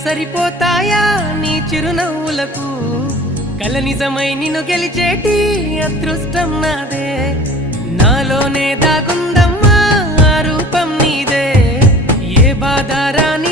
సరిపోతాయా నీ చిరునవ్వులకు కల నిజమై నిన్ను గెలిచేటి అదృష్టం నాదే నాలోనే దాగుందమ్మా ఆ రూపం నీదే ఏ బాధ రాని